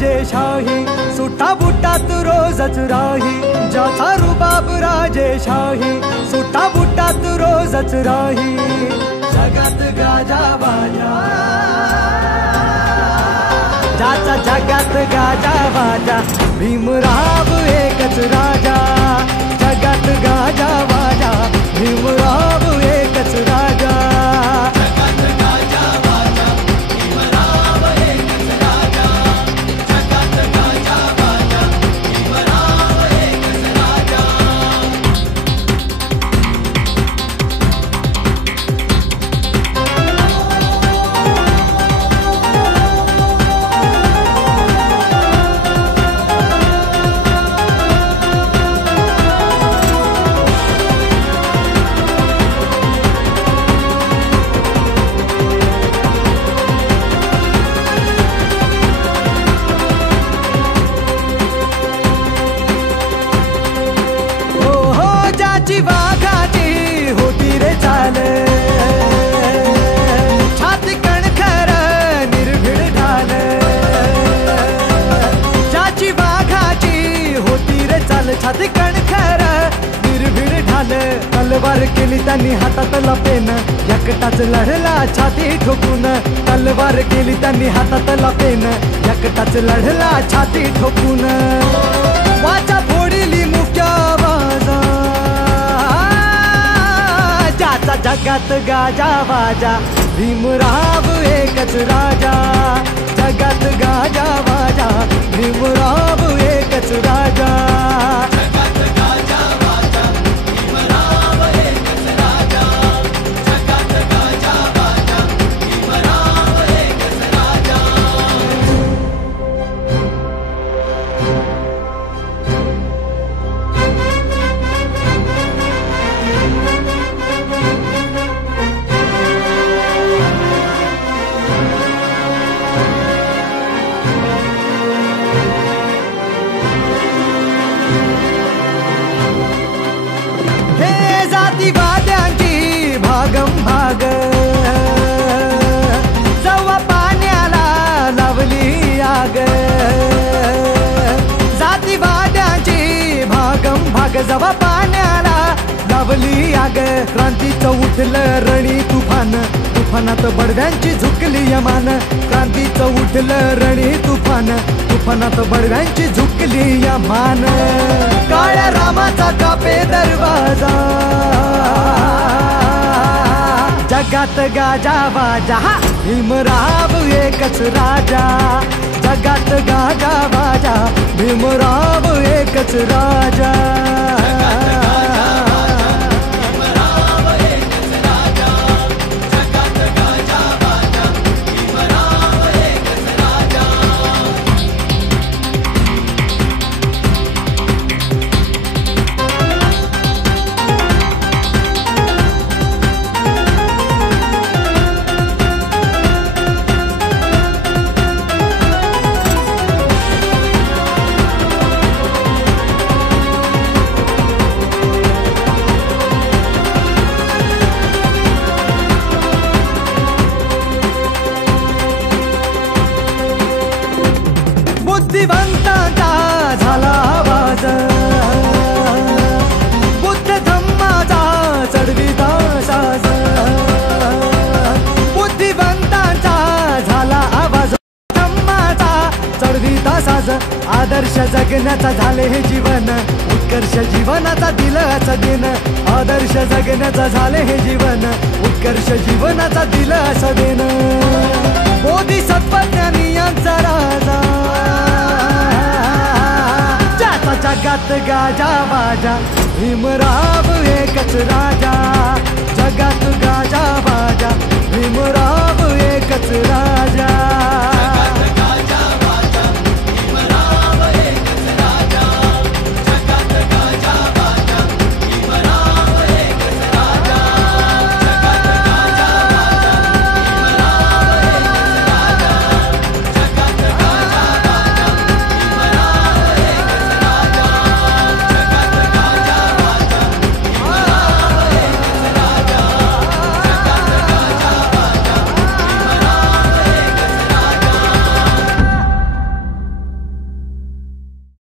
राजेशाही, सुटा बुटात रोजच राही, ज्याचा रुबाब राजेशाही, सुटा बुटात रोजच राही. जगात गाजा बाजा, ज्याचा जगात गाजा बाजा, भीमराव एकच राजा. जगात गाजा बाजा, भीमराव एकच राजा. जगात गाजा बाजा, भीमराव एकच राजा. जगात गाजा बाजा, भीमराव एकच राजा. वाघाची होती रे चाल, छाती कणखर निर्भीड ढाल. ज्याची वाघाची होती रे चाल, छाती कणखर निर्भीड ढाल. तलवार केली त्यांनी हातातला पेन, एकटाच लढला छाती ठोकून. तलवार केली त्यांनी हातातला पेन, एकटाच लढला छाती ठोकून. वाचा फोडली मुक्या आवाजा, ज्याचा जगात गाजा बाजा, भीमराव एकच राजा. जगात गाजा बाजा, भीमराव एकच राजा. जगात गाजा बाजा, भीमराव एकच राजा. जगात गाजा बाजा, भीमराव एकच राजा. जातीवाद्यांची भागम भाग, जवा पाण्याला लावली आग. जातीवाद्यांची भागम भाग, जवा पाण्याला लावली आग. क्रांतीचं उठलं रणी तुफान, तुफानात बडव्यांची झुकली यमान. क्रांतीचं उठलं रणी तुफान, तुफानात बडव्यांची झुकली यमान. काळ्या रामाचा कापे दरवाजा, जगात गाजा बाजा, भीमराव एकच राजा. जगात गाजा बाजा, भीमराव एकच राजा. बुद्धिवंतांचा झाला आवाज, बुद्ध धम्माचा चढविता साज. बुद्धिवंतांचा झाला आवाज, धम्माचा चढविता साज. आदर्श जगण्याचा झाले हे जीवन, उत्कर्ष जीवनाचा दिलासा दिन. आदर्श जगण्याचा झाले हे जीवन, उत्कर्ष जीवनाचा दिलासा दिन. बोधिसत्वज्ञानी यांचा राजा, जगात गाजा बाजा, भीमराव एकच राजा. जगात